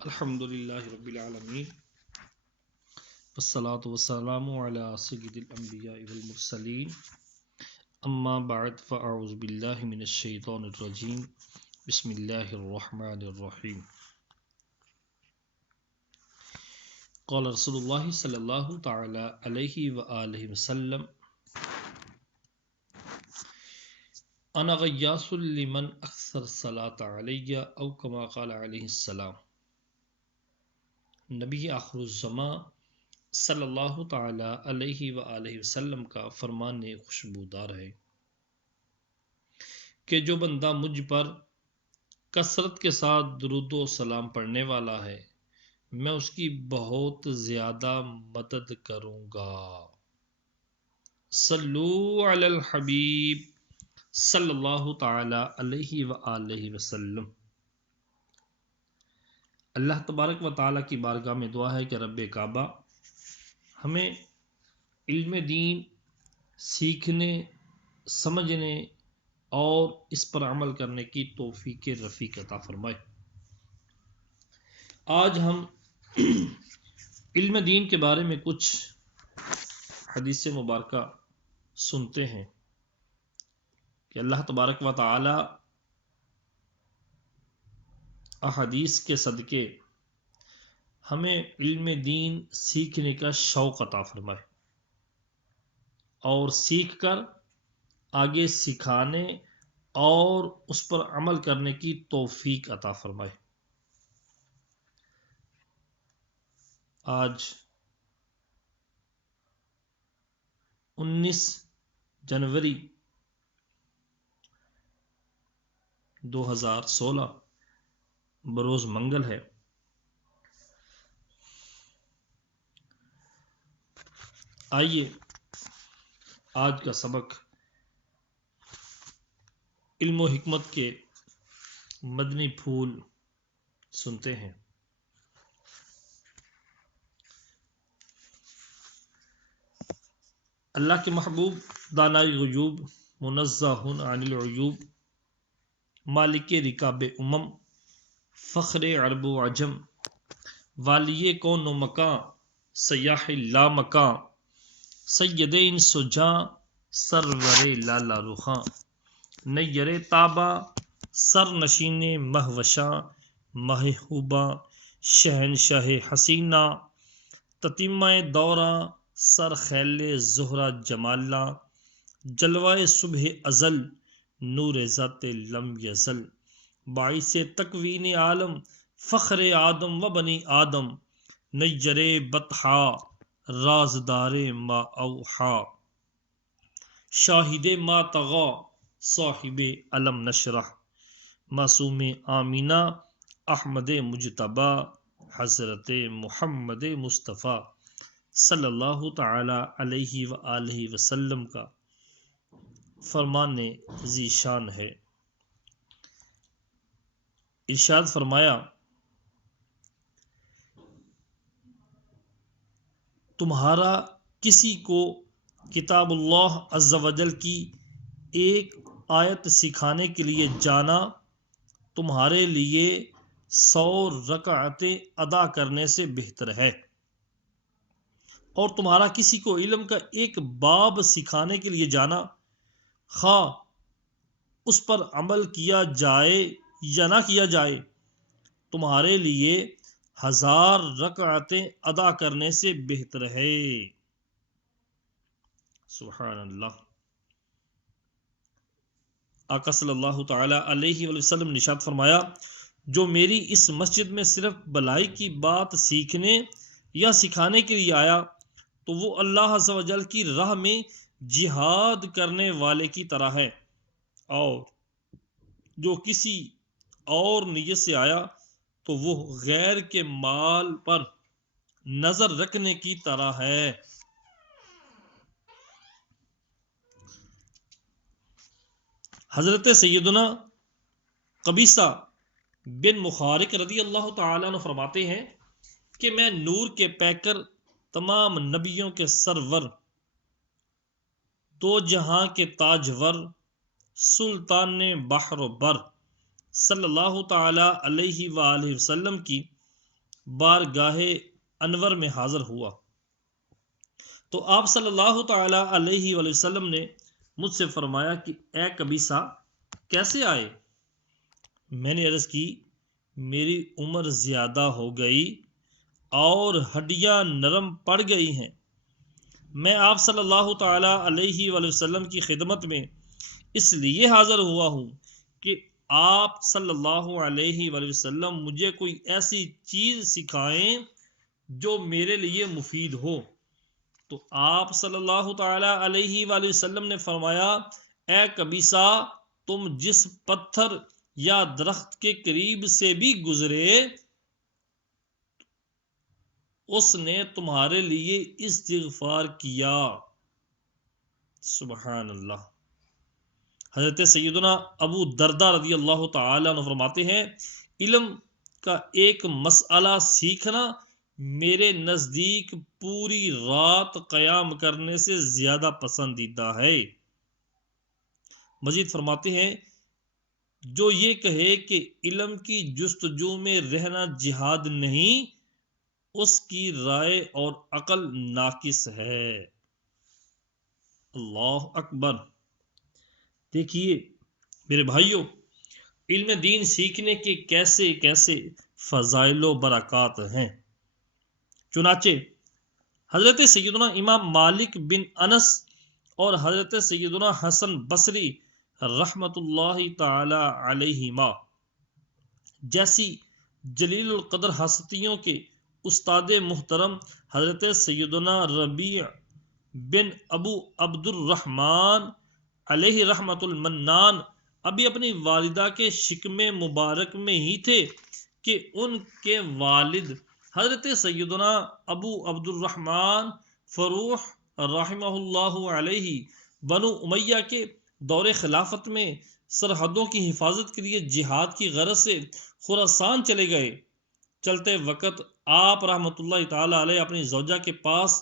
الحمد للہ رب العالمین والصلاة والسلام علی سید الانبیاء والمرسلین اما بعد فاعوذ باللہ من الشیطان الرجیم بسم اللہ الرحمن الرحیم قال رسول اللہ صلی اللہ تعالی علیہ وآلہ وسلم انا غیاث لمن اکثر الصلاة علی او کما قال علیہ السلام۔ نبی آخر الزماں صلی اللہ تعالی علیہ وآلہ وسلم کا فرمان خوشبودار ہے کہ جو بندہ مجھ پر کثرت کے ساتھ درود و سلام پڑھنے والا ہے میں اس کی بہت زیادہ مدد کروں گا۔ صلو علی الحبیب صلی اللہ تعالی علیہ وآلہ وسلم۔ اللہ تبارک و تعالیٰ کی بارگاہ میں دعا ہے کہ رب کعبہ ہمیں علم دین سیکھنے، سمجھنے اور اس پر عمل کرنے کی توفیق رفیق عطا فرمائے۔ آج ہم علم دین کے بارے میں کچھ حدیث مبارکہ سنتے ہیں کہ اللہ تبارک و تعالی احادیث کے صدقے ہمیں علم دین سیکھنے کا شوق عطا فرمائے اور سیکھ کر آگے سکھانے اور اس پر عمل کرنے کی توفیق عطا فرمائے۔ آج 19 جنوری 2016 بروز منگل ہے۔ آئیے آج کا سبق علم و حکمت کے مدنی پھول سنتے ہیں۔ اللہ کے محبوب دانائی غیوب منزہ عن العیوب مالک رکاب امم فخر عرب و عجم والی کون و مکان سیاح لا مکان سید انس و جاں سرور لالا رخاں نیر تابہ سر نشین مہوشاں محبوباں شہنشاہ حسینہ تتیمہ دوراں سر خیل زہرہ جمالاں جلوہ صبح ازل نور ذات لم یزل باعث تکوین عالم فخر آدم و بنی آدم نیر بطحا رازدار ما اوحا شاہد ما طغا صاحب علم نشرح معصوم آمینہ احمد مجتبی حضرت محمد مصطفیٰ صلی اللہ تعالی علیہ وآلہ وسلم کا فرمان ذی شان ہے۔ ارشاد فرمایا تمہارا کسی کو کتاب اللہ عز و جل کی ایک آیت سکھانے کے لیے جانا تمہارے لیے 100 رکعتیں ادا کرنے سے بہتر ہے، اور تمہارا کسی کو علم کا ایک باب سکھانے کے لیے جانا خواہ اس پر عمل کیا جائے یا نہ کیا جائے تمہارے لیے 1000 رکعتیں ادا کرنے سے بہتر ہے۔ سبحان اللہ۔ آقا صلی اللہ تعالی علیہ وآلہ وسلم نے ارشاد فرمایا جو میری اس مسجد میں صرف بھلائی کی بات سیکھنے یا سکھانے کے لیے آیا تو وہ اللہ عز و جل کی راہ میں جہاد کرنے والے کی طرح ہے، اور جو کسی اور نیت سے آیا تو وہ غیر کے مال پر نظر رکھنے کی طرح ہے۔ حضرت سیدنا قبیصہ بن مخارق رضی اللہ تعالیٰ عنہ فرماتے ہیں کہ میں نور کے پیکر تمام نبیوں کے سرور دو جہاں کے تاجور سلطان بحر و بر صلی اللہ تعالی علیہ وآلہ وسلم کی بارگاہ انور میں حاضر ہوا تو آپ صلی اللہ تعالی علیہ وآلہ وسلم نے مجھ سے فرمایا کہ اے قبیصہ کیسے آئے؟ میں نے عرض کی میری عمر زیادہ ہو گئی اور ہڈیاں نرم پڑ گئی ہیں، میں آپ صلی اللہ تعالی علیہ وآلہ وسلم کی خدمت میں اس لیے حاضر ہوا ہوں کہ آپ صلی اللہ علیہ وآلہ وسلم مجھے کوئی ایسی چیز سکھائیں جو میرے لیے مفید ہو۔ تو آپ صلی اللہ تعالی علیہ وآلہ وسلم نے فرمایا اے قبیصہ تم جس پتھر یا درخت کے قریب سے بھی گزرے اس نے تمہارے لیے استغفار کیا۔ سبحان اللہ۔ حضرت سیدنا ابو دردہ رضی اللہ تعالی عنہ فرماتے ہیں علم کا ایک مسئلہ سیکھنا میرے نزدیک پوری رات قیام کرنے سے زیادہ پسندیدہ ہے۔ مزید فرماتے ہیں جو یہ کہے کہ علم کی جستجو میں رہنا جہاد نہیں، اس کی رائے اور عقل ناقص ہے۔ اللہ اکبر۔ دیکھیے میرے بھائیوں، علم دین سیکھنے کے کیسے کیسے فضائل و برکات ہیں۔ چنانچہ حضرت سیدنا امام مالک بن انس اور حضرت سیدنا حسن بصری رحمت اللہ تعالی علیہما جیسی جلیل القدر ہستیوں کے استاد محترم حضرت سیدنا ربیع بن ابو عبد الرحمن علیہ رحمت المنان ابھی اپنی والدہ کے شکم مبارک میں ہی تھے کہ ان کے والد حضرت سیدنا ابو عبد الرحمن فروح رحمہ اللہ علیہ بنو امیہ کے دور خلافت میں سرحدوں کی حفاظت کے لیے جہاد کی غرض سے خراسان چلے گئے۔ چلتے وقت آپ رحمۃ اللہ تعالی علیہ اپنی زوجہ کے پاس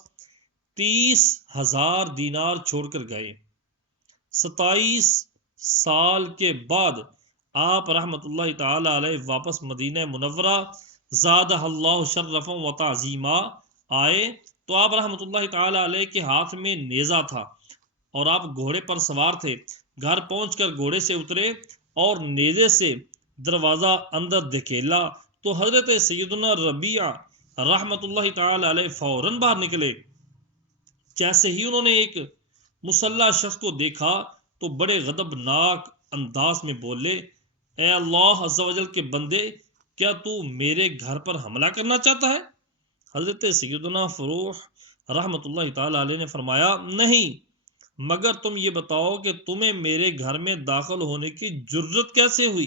30,000 دینار چھوڑ کر گئے۔ 27 سال کے بعد آپ رحمۃ اللہ تعالی علیہ واپس مدینہ منورہ زادہ اللہ شرفا و تعظیما آئے تو آپ رحمۃ اللہ تعالی علیہ کے ہاتھ میں نیزہ تھا اور آپ گھوڑے پر سوار تھے۔ گھر پہنچ کر گھوڑے سے اترے اور نیزے سے دروازہ اندر دھکیلا تو حضرت سیدنا ربیع رحمۃ اللہ تعالی علیہ فوراً باہر نکلے۔ جیسے ہی انہوں نے ایک مسلح شخص کو دیکھا تو بڑے غضبناک انداز میں بولے اے اللہ عز و جل کے بندے، کیا تو میرے گھر پر حملہ کرنا چاہتا ہے؟ حضرت سیدنا فروح رحمۃ اللہ تعالی علیہ نے فرمایا نہیں، مگر تم یہ بتاؤ کہ تمہیں میرے گھر میں داخل ہونے کی جرت کیسے ہوئی؟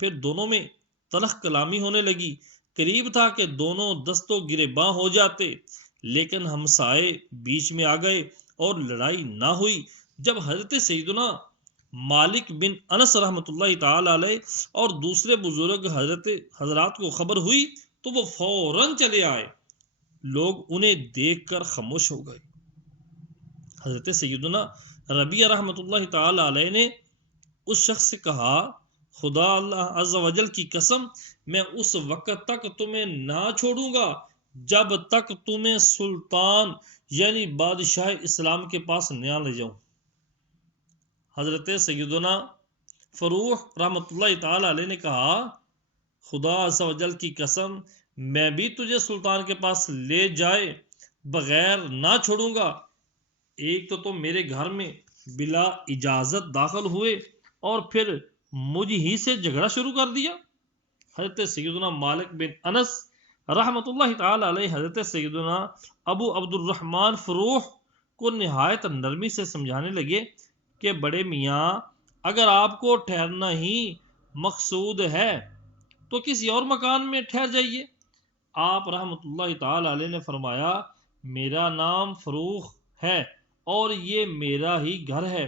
پھر دونوں میں تلخ کلامی ہونے لگی۔ قریب تھا کہ دونوں دستوں گریباں ہو جاتے، لیکن ہمسائے بیچ میں آ گئے اور لڑائی نہ ہوئی۔ جب حضرت سیدنا مالک بن انس رحمۃ اللہ تعالی علیہ اور دوسرے بزرگ حضرات کو خبر ہوئی تو وہ فوراً چلے آئے۔ لوگ انہیں دیکھ کر خاموش ہو گئے۔ حضرت سیدنا ربیع رحمۃ اللہ تعالی علیہ نے اس شخص سے کہا خدا اللہ عز و جل کی قسم، میں اس وقت تک تمہیں نہ چھوڑوں گا جب تک تمہیں سلطان یعنی بادشاہ اسلام کے پاس نہ لے جاؤں۔ حضرت سیدنا فروح رحمۃ اللہ تعالی علیہ نے کہا خدا عز و جل کی قسم، میں بھی تجھے سلطان کے پاس لے جائے بغیر نہ چھوڑوں گا۔ ایک تو تم میرے گھر میں بلا اجازت داخل ہوئے اور پھر مجھ ہی سے جھگڑا شروع کر دیا۔ حضرت سیدنا مالک بن انس رحمۃ اللہ تعالی علیہ حضرت سیدنا ابو عبد الرحمن فروح کو نہایت نرمی سے سمجھانے لگے کہ بڑے میاں، اگر آپ کو ٹھہرنا ہی مقصود ہے تو کسی اور مکان میں ٹھہر جائیے۔ آپ رحمۃ اللہ تعالی علیہ نے فرمایا میرا نام فروخ ہے اور یہ میرا ہی گھر ہے۔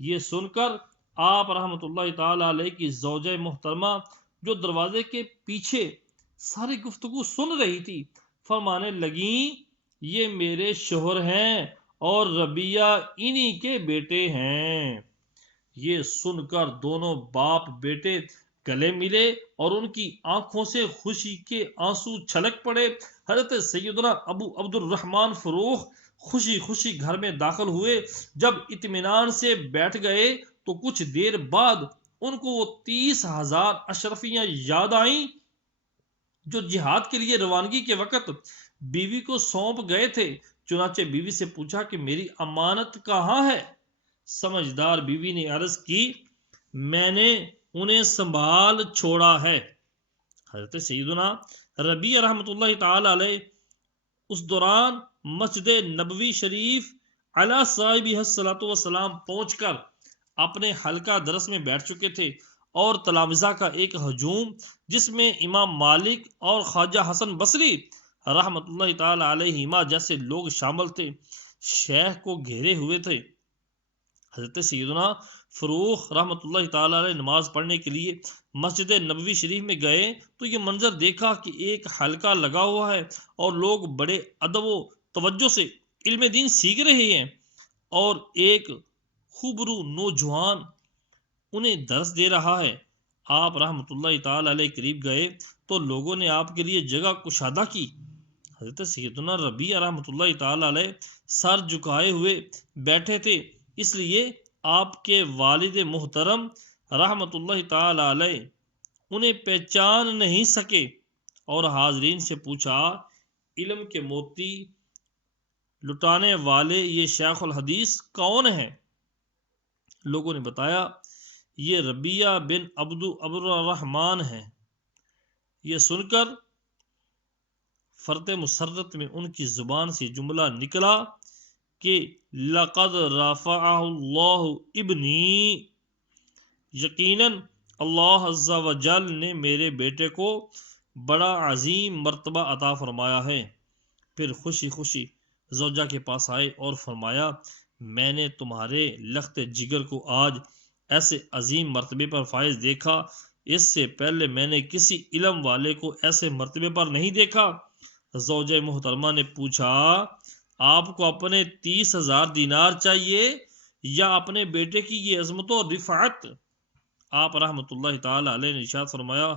یہ سن کر آپ رحمۃ اللہ تعالی علیہ کی زوجہ محترمہ جو دروازے کے پیچھے ساری گفتگو سن رہی تھی فرمانے لگیں یہ میرے شوہر ہیں اور ربیع انہی کے بیٹے ہیں۔ یہ سن کر دونوں باپ بیٹے گلے ملے اور ان کی آنکھوں سے خوشی کے آنسو چھلک پڑے۔ حضرت سیدنا ابو عبد الرحمن فروخ خوشی خوشی گھر میں داخل ہوئے۔ جب اطمینان سے بیٹھ گئے تو کچھ دیر بعد ان کو وہ 30,000 اشرفیاں یاد آئیں جو جہاد کے لیے روانگی کے وقت بیوی کو سونپ گئے تھے۔ چنانچہ بیوی سے پوچھا کہ میری امانت کہاں ہے؟ سمجھدار بیوی نے عرض کی میں نے انہیں سنبھال چھوڑا ہے۔ حضرت سیدنا ربیع رحمۃ اللہ تعالی علیہ اس دوران مسجد نبوی شریف علی صاحبہ الصلاۃ والسلام پہنچ کر اپنے حلقہ درس میں بیٹھ چکے تھے اور تلامذہ کا ایک ہجوم جس میں امام مالک اور خواجہ حسن بصری رحمۃ اللہ تعالی علیہما جیسے لوگ شامل تھے شیخ کو گھیرے ہوئے تھے۔ حضرت سیدنا فروخ رحمۃ اللہ تعالی علیہ نماز پڑھنے کے لیے مسجد نبوی شریف میں گئے تو یہ منظر دیکھا کہ ایک حلقہ لگا ہوا ہے اور لوگ بڑے ادب و توجہ سے علم دین سیکھ رہے ہیں اور ایک خوبرو نوجوان انہیں درس دے رہا ہے۔ آپ رحمۃ اللہ تعالی علیہ قریب گئے تو لوگوں نے آپ کے لیے جگہ کشادہ کی۔ حضرت سیدنا ربیع رحمۃ اللہ تعالی علیہ سر جھکائے ہوئے بیٹھے تھے، اس لیے آپ کے والد محترم رحمۃ اللہ تعالی علیہ انہیں پہچان نہیں سکے اور حاضرین سے پوچھا علم کے موتی لٹانے والے یہ شیخ الحدیث کون ہیں؟ لوگوں نے بتایا یہ ربیع بن عبد الرحمن ہیں۔ یہ سن کر فرت مسرت میں ان کی زبان سے جملہ نکلا کہ لقد رفعہ اللہ ابنی، یقیناً اللہ عز و جل نے میرے بیٹے کو بڑا عظیم مرتبہ عطا فرمایا ہے۔ پھر خوشی خوشی زوجہ کے پاس آئے اور فرمایا میں نے تمہارے لخت جگر کو آج ایسے عظیم مرتبے پر فائز دیکھا، اس سے پہلے میں نے کسی علم والے کو ایسے مرتبے پر نہیں دیکھا۔ زوجہ محترمہ نے پوچھا آپ کو اپنے 30,000 دینار چاہیے یا اپنے بیٹے کی یہ عظمت و رفعت؟ آپ رحمۃ اللہ تعالی علیہ نے ارشاد فرمایا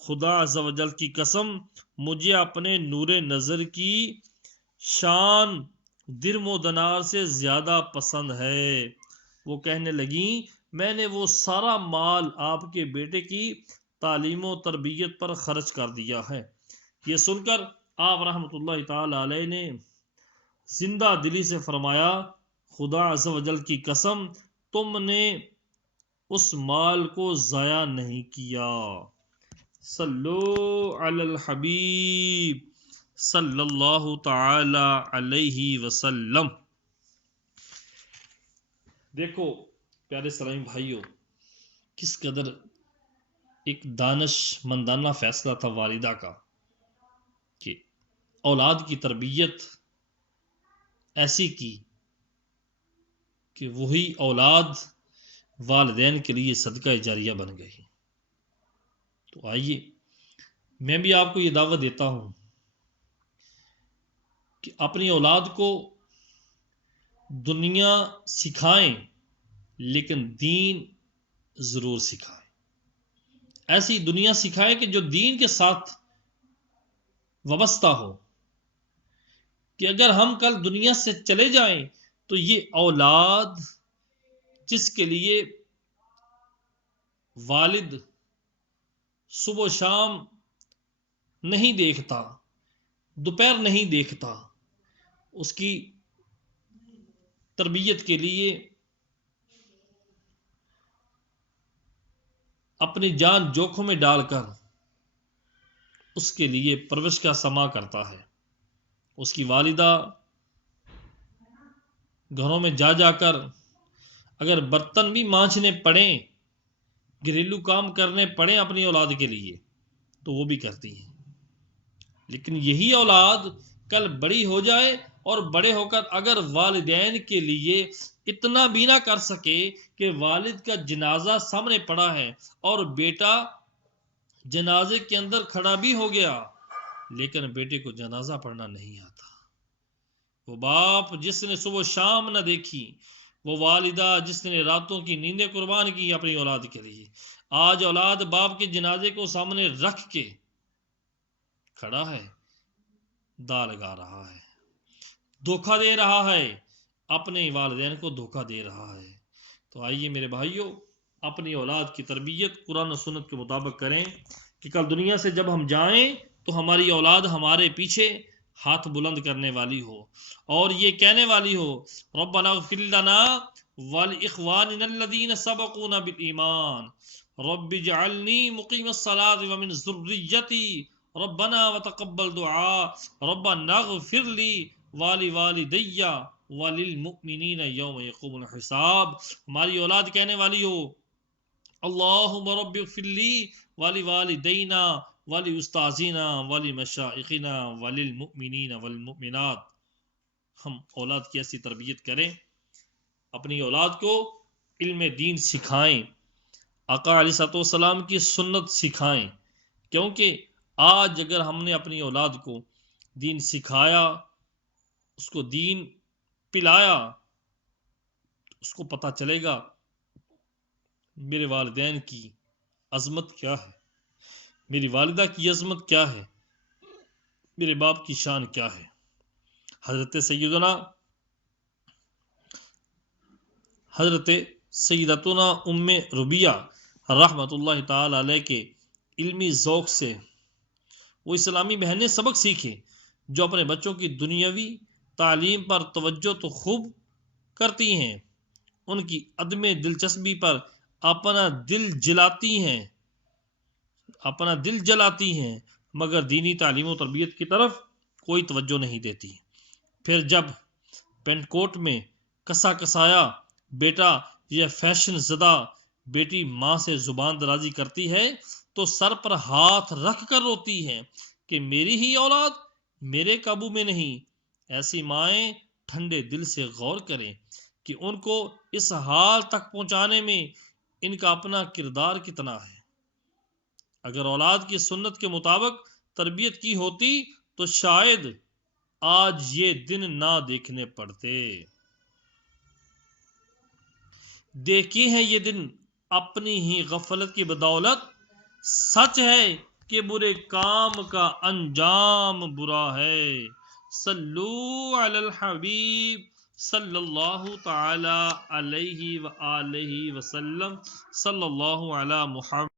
خدا عز و جل کی قسم مجھے اپنے نور نظر کی شان درم و دینار سے زیادہ پسند ہے۔ وہ کہنے لگیں میں نے وہ سارا مال آپ کے بیٹے کی تعلیم و تربیت پر خرچ کر دیا ہے۔ یہ سن کر آپ رحمۃ اللہ تعالی علیہ نے زندہ دلی سے فرمایا خدا عز و جل کی قسم تم نے اس مال کو ضائع نہیں کیا۔ صلو علی الحبیب صلی اللہ تعالی علیہ وسلم۔ دیکھو پیارے اسلامی بھائیوں، کس قدر ایک دانش مندانہ فیصلہ تھا والدہ کا کہ اولاد کی تربیت ایسی کی کہ وہی اولاد والدین کے لیے صدقہ جاریہ بن گئی۔ تو آئیے میں بھی آپ کو یہ دعوت دیتا ہوں کہ اپنی اولاد کو دنیا سکھائیں لیکن دین ضرور سکھائیں۔ ایسی دنیا سکھائیں کہ جو دین کے ساتھ وابستہ ہو کہ اگر ہم کل دنیا سے چلے جائیں تو یہ اولاد جس کے لیے والد صبح و شام نہیں دیکھتا، دوپہر نہیں دیکھتا، اس کی تربیت کے لیے اپنی جان جوکھوں میں ڈال کر اس کے لیے پرورش کا سما کرتا ہے، اس کی والدہ گھروں میں جا جا کر اگر برتن بھی مانجھنے پڑیں، گھریلو کام کرنے پڑیں اپنی اولاد کے لیے تو وہ بھی کرتی ہیں۔ لیکن یہی اولاد کل بڑی ہو جائے اور بڑے ہو کر اگر والدین کے لیے اتنا بھی نہ کر سکے کہ والد کا جنازہ سامنے پڑا ہے اور بیٹا جنازے کے اندر کھڑا بھی ہو گیا لیکن بیٹے کو جنازہ پڑھنا نہیں آتا، وہ باپ جس نے صبح و شام نہ دیکھی، وہ والدہ جس نے راتوں کی نیندیں قربان کی اپنی اولاد کے لیے، آج اولاد باپ کے جنازے کو سامنے رکھ کے کھڑا ہے، دا لگا رہا ہے، دھوکہ دے رہا ہے، اپنے والدین کو دھوکہ دے رہا ہے۔ تو آئیے میرے بھائیوں، اپنی اولاد کی تربیت قرآن و سنت کے مطابق کریں کہ کل دنیا سے جب ہم جائیں تو ہماری اولاد ہمارے پیچھے ہاتھ بلند کرنے والی ہو اور یہ کہنے والی ہو ربنا اغفر لنا ولاخواننا الذین سبقونا بالایمان رب اجعلنی مقیم الصلاۃ ومن ذریتی ربنا وتقبل دعاء ربنا اغفر لی ولوالدی وللمؤمنین یوم یقوم الحساب۔ ہماری اولاد کہنے والی ہو اللہم رب اغفر لی ولوالدینا ولأستاذینا ولمشائخنا وللمؤمنین والمؤمنات۔ ہم اولاد کی ایسی تربیت کریں، اپنی اولاد کو علم دین سکھائیں، آقا علیہ السلام کی سنت سکھائیں، کیونکہ آج اگر ہم نے اپنی اولاد کو دین سکھایا، اس کو دین پلایا، اس کو پتہ چلے گا میرے والدین کی عظمت کیا ہے، میری والدہ کی عظمت کیا ہے، میرے باپ کی شان کیا ہے۔ حضرت سیدتنا ام ربیہ رحمۃ اللہ تعالی علیہ کے علمی ذوق سے وہ اسلامی بہنیں سبق سیکھیں جو اپنے بچوں کی دنیاوی تعلیم پر توجہ تو خوب کرتی ہیں، ان کی عدم دلچسپی پر اپنا دل جلاتی ہیں مگر دینی تعلیم و تربیت کی طرف کوئی توجہ نہیں دیتی۔ پھر جب پینٹ کوٹ میں کسا کسایا بیٹا یا فیشن زدہ بیٹی ماں سے زبان درازی کرتی ہے تو سر پر ہاتھ رکھ کر روتی ہے کہ میری ہی اولاد میرے قابو میں نہیں۔ ایسی مائیں ٹھنڈے دل سے غور کریں کہ ان کو اس حال تک پہنچانے میں ان کا اپنا کردار کتنا ہے۔ اگر اولاد کی سنت کے مطابق تربیت کی ہوتی تو شاید آج یہ دن نہ دیکھنے پڑتے۔ دیکھے ہیں یہ دن اپنی ہی غفلت کی بدولت، سچ ہے کہ برے کام کا انجام برا ہے۔ صلو علی الحبیب صلی اللہ تعالی علیہ وآلہ وسلم، صلی اللہ علی محمد۔